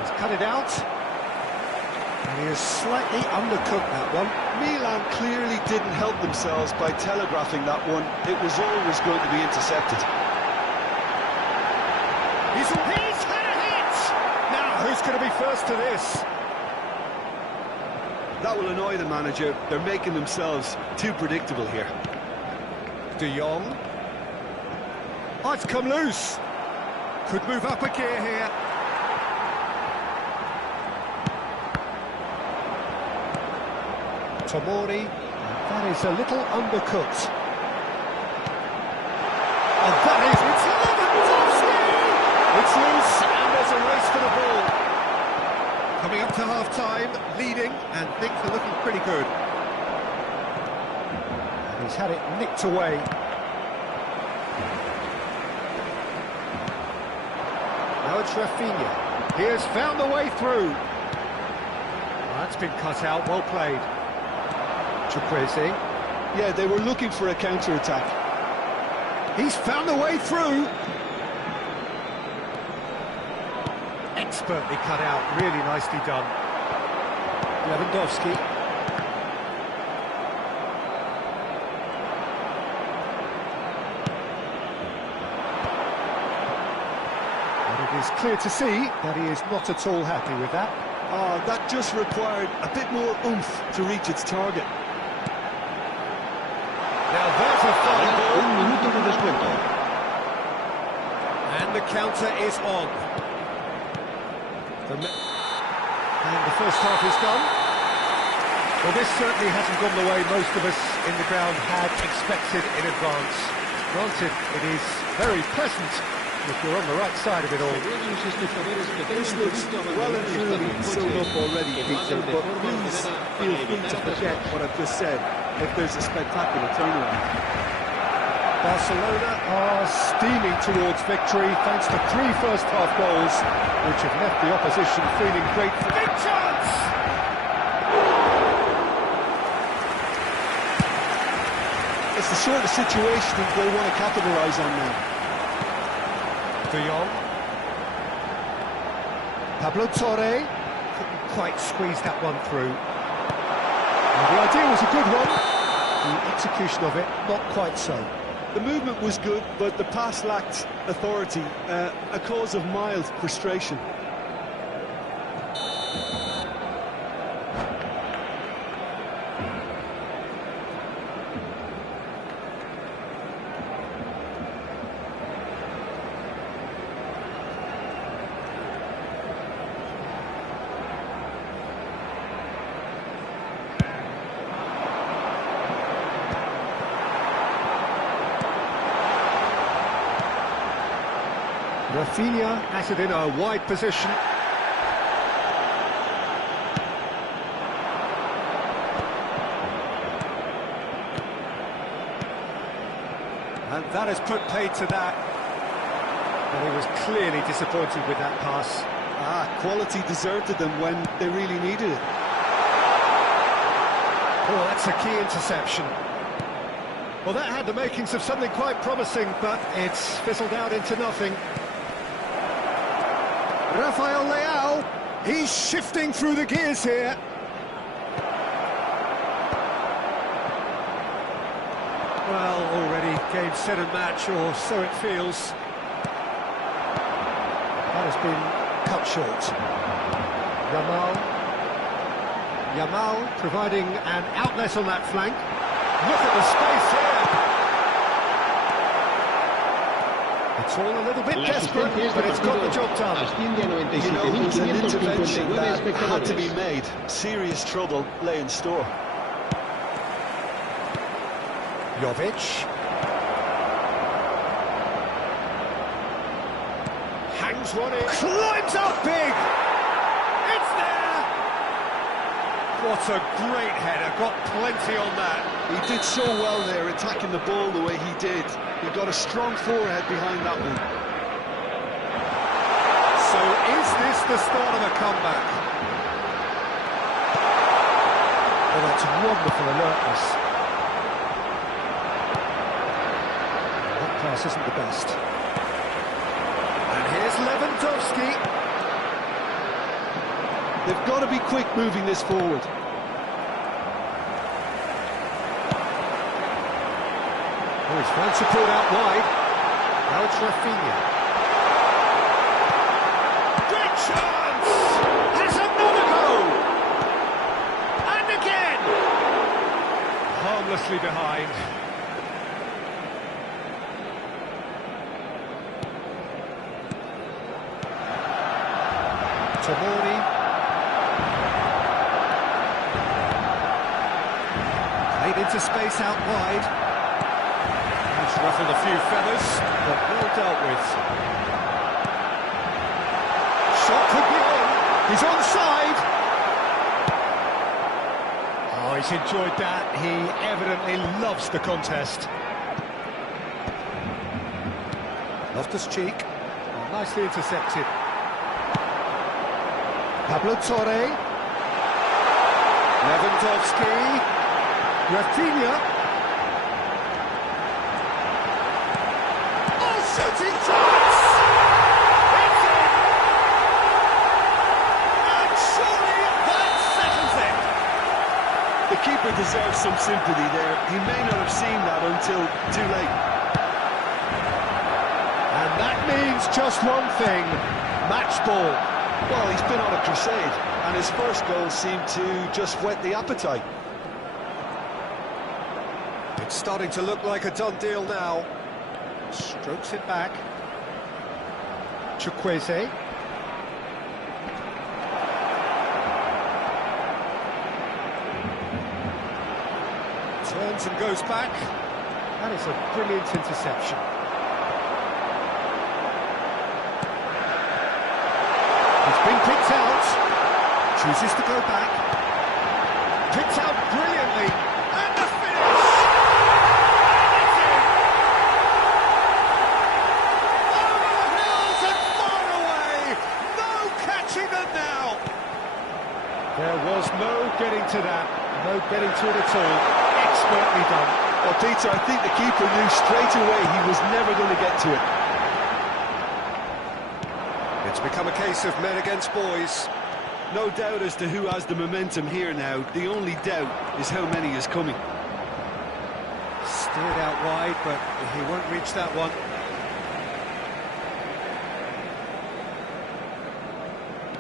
He's cut it out. And he has slightly undercooked that one. Milan clearly didn't help themselves by telegraphing that one. It was always going to be intercepted. He's had a hit! Now, who's going to be first to this? That will annoy the manager. They're making themselves too predictable here. De Jong. Oh, it's come loose. Could move up a gear here. Tomori. That is a little undercooked. Oh, that is... It's Lewandowski! It's loose, and there's a race for the ball. Coming up to half-time, leading, and things are looking pretty good. And he's had it nicked away. Now it's Rafinha. He has found the way through. That's been cut out, well played. Chukwueze. Yeah, they were looking for a counter-attack. He's found the way through. Expertly cut out, really nicely done. Lewandowski. And it is clear to see that he is not at all happy with that. Oh, that just required a bit more oomph to reach its target. Now there's a fine ball. Un minuto de descuento. And the counter is on. And the first half is done. Well, this certainly hasn't gone the way most of us in the ground had expected in advance. Granted, it is very pleasant if you're on the right side of it all. This looks well and truly sewn up already, Peter, but please feel free to forget what I've just said if there's a spectacular turnaround. Barcelona are steaming towards victory thanks to 3 first-half goals, which have left the opposition feeling grateful. Big chance! It's the sort of situation they want to capitalise on now. De Jong. Pablo Torre couldn't quite squeeze that one through. And the idea was a good one. The execution of it, not quite so. The movement was good, but the pass lacked authority, a cause of mild frustration. Rafinha has it in a wide position. And that has put paid to that. And he was clearly disappointed with that pass. Quality deserted them when they really needed it. Oh, that's a key interception. Well, that had the makings of something quite promising, but it's fizzled out into nothing. Rafael Leao, he's shifting through the gears here. Well, already game, set and match, or so it feels. That has been cut short. Yamal providing an outlet on that flank. Look at the space here. It's all a little bit desperate, but it's got the job done. You know, it was an intervention that had to be made. Serious trouble lay in store. Jovic. Hangs one in. Climbs up big! It's there! What a great header, got plenty on that. He did so well there, attacking the ball the way he did. He got a strong forehead behind that one. So is this the start of a comeback? Oh, that's wonderful alertness. That pass isn't the best. And here's Lewandowski. They've got to be quick moving this forward. Oh, he's found support out wide. Now it's Rafinha. Great chance! Has another goal! And again! Harmlessly behind. Tomori. Played into space out wide. He's ruffled a few feathers, but well dealt with. Shot could be on. He's onside. Oh, he's enjoyed that. He evidently loves the contest. Loftus-Cheek. Oh, nicely intercepted. Pablo Torre. Lewandowski. Rafinha. Shooting chance! It's in! And surely that settles it! The keeper deserves some sympathy there. He may not have seen that until too late. And that means just one thing, match ball. Well, he's been on a crusade, and his first goal seemed to just whet the appetite. It's starting to look like a done deal now. Strokes it back. Chukwueze. Turns and goes back. That is a brilliant interception. Chooses to go back. Picked out brilliantly. And the finish! It's in! Over the hills and far away! No catching them now! There was no getting to that. No getting to it at all. Expertly done. Well, Peter, I think the keeper knew straight away he was never going to get to it. It's become a case of men against boys. No doubt as to who has the momentum here now. The only doubt is how many is coming. Steered out wide, but he won't reach that one.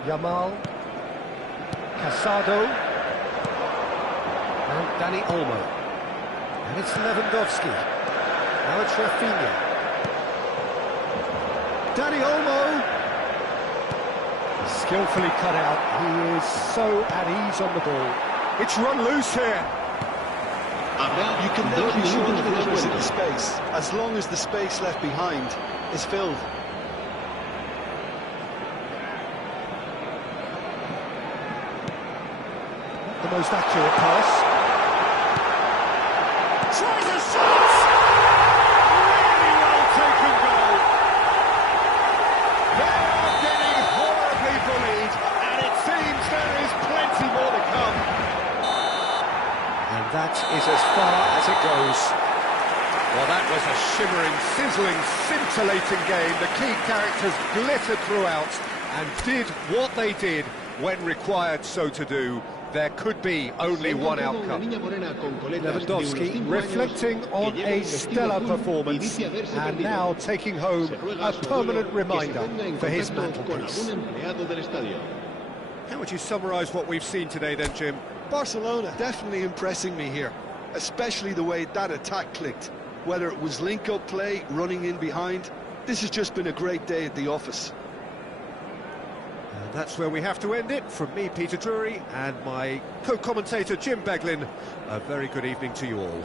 Yamal. Casado. And Dani Olmo. And it's Lewandowski. Now it's Rafinha. Dani Olmo. Skillfully cut out. He is so at ease on the ball. It's run loose here. You can never be sure of runners in the space, as long as the space left behind is filled. The most accurate pass. Tries a shot! Really well taken goal. They are getting horribly bullied, and it seems there is plenty more to come. And that is as far as it goes. Well, that was a shimmering, sizzling, scintillating game. The key characters glittered throughout and did what they did when required so to do. There could be only one outcome. Lewandowski reflecting on a stellar performance and now taking home a permanent reminder for his mantelpiece. How would you summarise what we've seen today then, Jim? Barcelona definitely impressing me here, especially the way that attack clicked. Whether it was link-up play, running in behind, this has just been a great day at the office. And that's where we have to end it. From me, Peter Drury, and my co-commentator, Jim Beglin, a very good evening to you all.